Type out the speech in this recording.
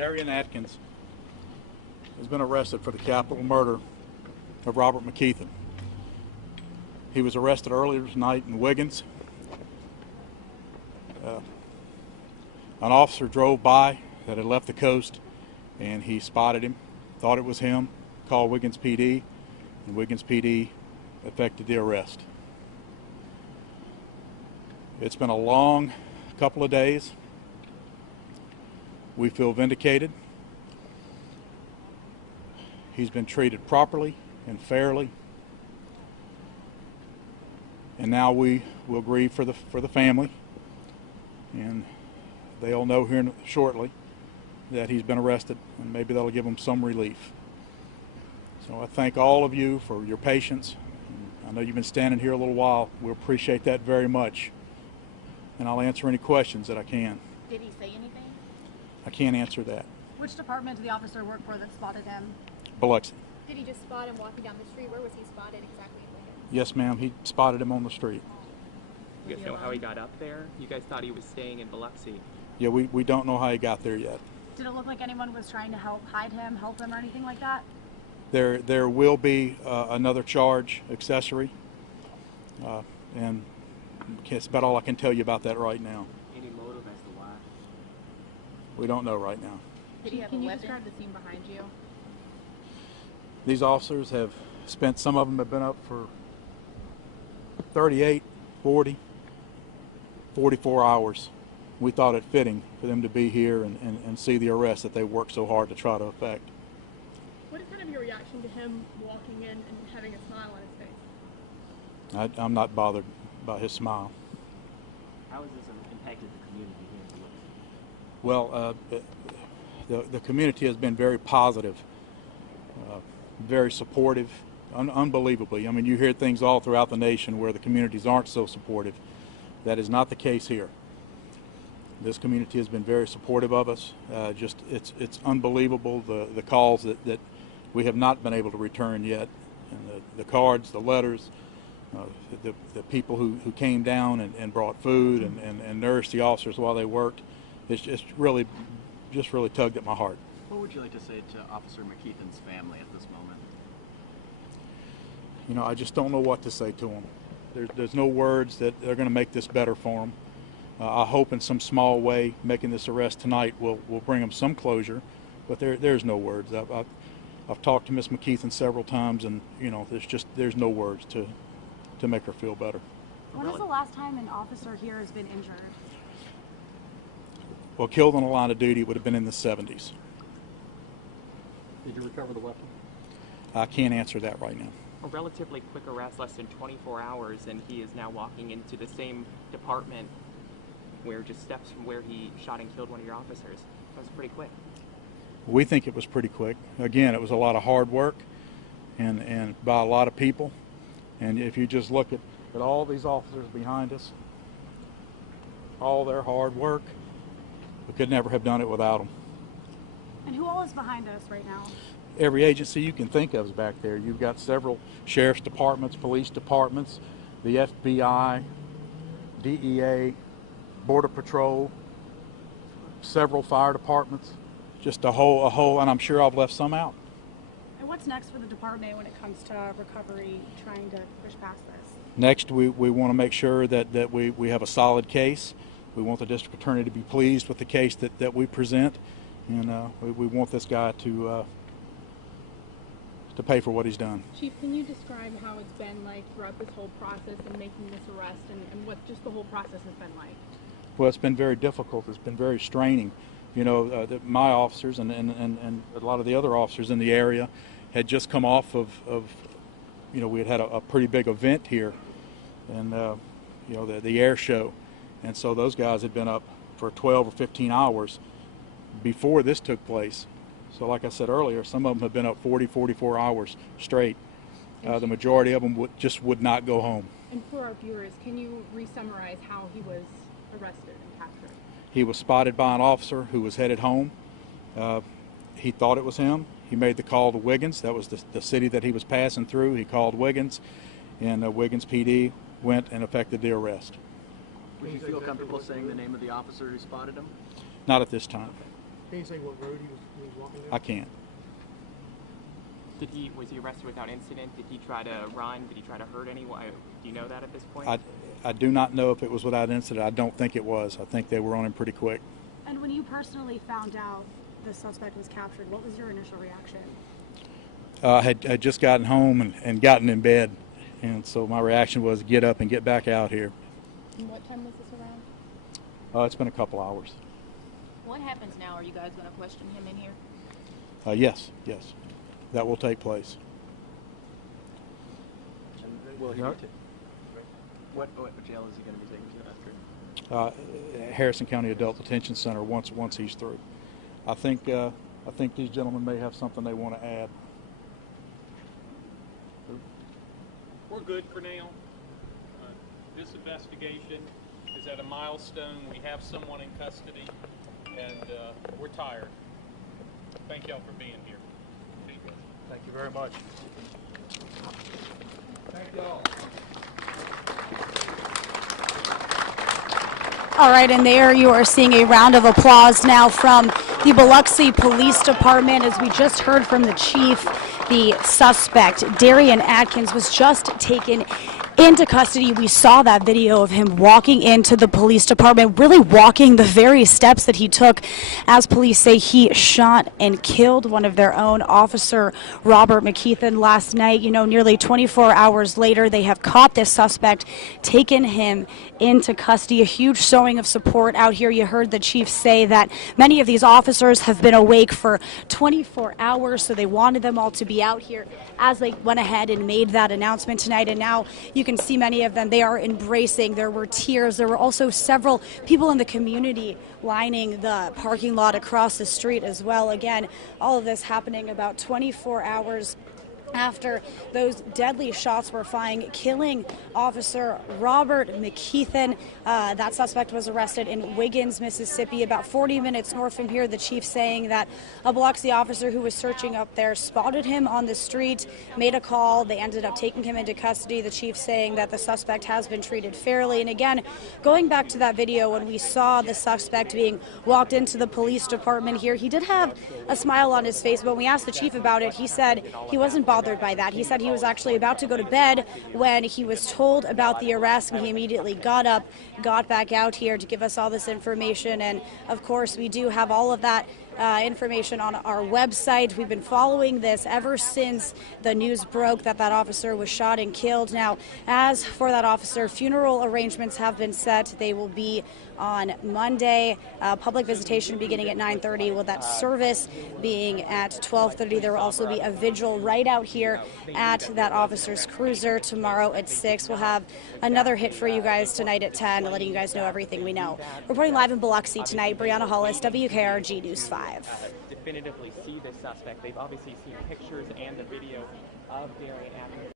Darian Atkins has been arrested for the capital murder of Robert McKeithen. He was arrested earlier tonight in Wiggins. An officer drove by that had left the coast, and he spotted him, thought it was him, called Wiggins PD, and Wiggins PD effected the arrest. It's been a long couple of days. We feel vindicated. He's been treated properly and fairly, and now we will grieve for the family, and they'll know here shortly that he's been arrested, and maybe that'll give them some relief. So I thank all of you for your patience. I know you've been standing here a little while. We appreciate that very much, and I'll answer any questions that I can. Did he say anything? I can't answer that. Which department did the officer work for that spotted him? Biloxi. Did he just spot him walking down the street? Where was he spotted exactly? Yes, ma'am. He spotted him on the street. You guys know how he got up there? You guys thought he was staying in Biloxi. Yeah, we don't know how he got there yet. Did it look like anyone was trying to help him, or anything like that? There will be another charge, accessory, and that's about all I can tell you about that right now. Any motive as to why? We don't know right now. Can you describe the scene behind you? These officers have spent, some of them have been up for 38, 40, 44 hours. We thought it fitting for them to be here and see the arrest that they worked so hard to try to effect. What is kind of your reaction to him walking in and having a smile on his face? I'm not bothered by his smile. How has this impacted the community here in Biloxi? Well, the community has been very positive, very supportive, unbelievably. I mean, you hear things all throughout the nation where the communities aren't so supportive. That is not the case here. This community has been very supportive of us. It's unbelievable the calls that we have not been able to return yet, and the cards, the letters, the people who came down and brought food and nourished the officers while they worked. It's just really tugged at my heart. What would you like to say to Officer McKeithen's family at this moment? You know, I just don't know what to say to them. There's no words that are going to make this better for them. I hope in some small way making this arrest tonight will bring them some closure, but there's no words. I've talked to Miss McKeithen several times, and you know, there's no words to make her feel better. When was the last time an officer here has been injured? Well, killed on the line of duty would have been in the 70s. Did you recover the weapon? I can't answer that right now. A relatively quick arrest, less than 24 hours, and he is now walking into the same department where just steps from where he shot and killed one of your officers. That was pretty quick. We think it was pretty quick. Again, it was a lot of hard work and by a lot of people. And if you just look at all these officers behind us, all their hard work, we could never have done it without them. And who all is behind us right now? Every agency you can think of is back there. You've got several sheriff's departments, police departments, the FBI, DEA, Border Patrol, several fire departments, just a whole, and I'm sure I've left some out. And what's next for the department when it comes to recovery, trying to push past this? Next, we want to make sure that we have a solid case. We want the district attorney to be pleased with the case that we present, and we want this guy to pay for what he's done. Chief, can you describe how it's been like throughout this whole process and making this arrest and what just the whole process has been like? Well, it's been very difficult. It's been very straining. You know, my officers and a lot of the other officers in the area had just come off of you know, we had a pretty big event here, and you know, the air show, and so those guys had been up for 12 or 15 hours before this took place. So like I said earlier, some of them have been up 40, 44 hours straight. The majority of them would not go home. And for our viewers, can you re-summarize how he was arrested and captured? He was spotted by an officer who was headed home. He thought it was him. He made the call to Wiggins. That was the city that he was passing through. He called Wiggins, and Wiggins PD went and effected the arrest. Would you feel comfortable saying the name of the officer who spotted him? Not at this time. Can you say what road he was walking down? I can't. Was he arrested without incident? Did he try to run? Did he try to hurt anyone? Do you know that at this point? I do not know if it was without incident. I don't think it was. I think they were on him pretty quick. And when you personally found out the suspect was captured, what was your initial reaction? I had just gotten home and gotten in bed, and so my reaction was get up and get back out here. And what time was this around? It's been a couple hours. What happens now? Are you guys going to question him in here? Yes, that will take place. Will he Yep. what jail is he going to be taken to after? Harrison County Adult Detention Center once he's through. I think these gentlemen may have something they want to add. We're good for now. This investigation is at a milestone. We have someone in custody, and we're tired. Thank y'all for being here. Thank you very much. Thank y'all. All right, and there you are seeing a round of applause now from the Biloxi Police Department. As we just heard from the chief, the suspect, Darian Atkins, was just taken into custody. We saw that video of him walking into the police department, really walking the very steps that he took. As police say, he shot and killed one of their own, Officer Robert McKeithen, last night. You know, nearly 24 hours later, they have caught this suspect, taken him into custody. A huge showing of support out here. You heard the chief say that many of these officers have been awake for 24 hours, so they wanted them all to be out here as they went ahead and made that announcement tonight. And now you can see many of them, they are embracing. There were tears. There were also several people in the community lining the parking lot across the street as well. Again, all of this happening about 24 hours after those deadly shots were firing, killing Officer Robert McKeithen. That suspect was arrested in Wiggins, Mississippi, about 40 minutes north from here. The chief saying that a Biloxi officer who was searching up there spotted him on the street, made a call. They ended up taking him into custody. The chief saying that the suspect has been treated fairly. And again, going back to that video when we saw the suspect being walked into the police department here, he did have a smile on his face. But when we asked the chief about it, he said he wasn't bothered by that. He said he was actually about to go to bed when he was told about the arrest, and he immediately got up, got back out here to give us all this information. And of course, we do have all of that information on our website. We've been following this ever since the news broke that that officer was shot and killed. Now, as for that officer, funeral arrangements have been set. They will be on Monday. Public visitation beginning at 9:30, with that service being at 12:30. There will also be a vigil right out here at that officer's cruiser tomorrow at 6. We'll have another hit for you guys tonight at 10, letting you guys know everything we know. Reporting live in Biloxi tonight, Brianna Hollis, WKRG News 5. Definitively see this suspect. They've obviously seen pictures and the video of Darian Atkins.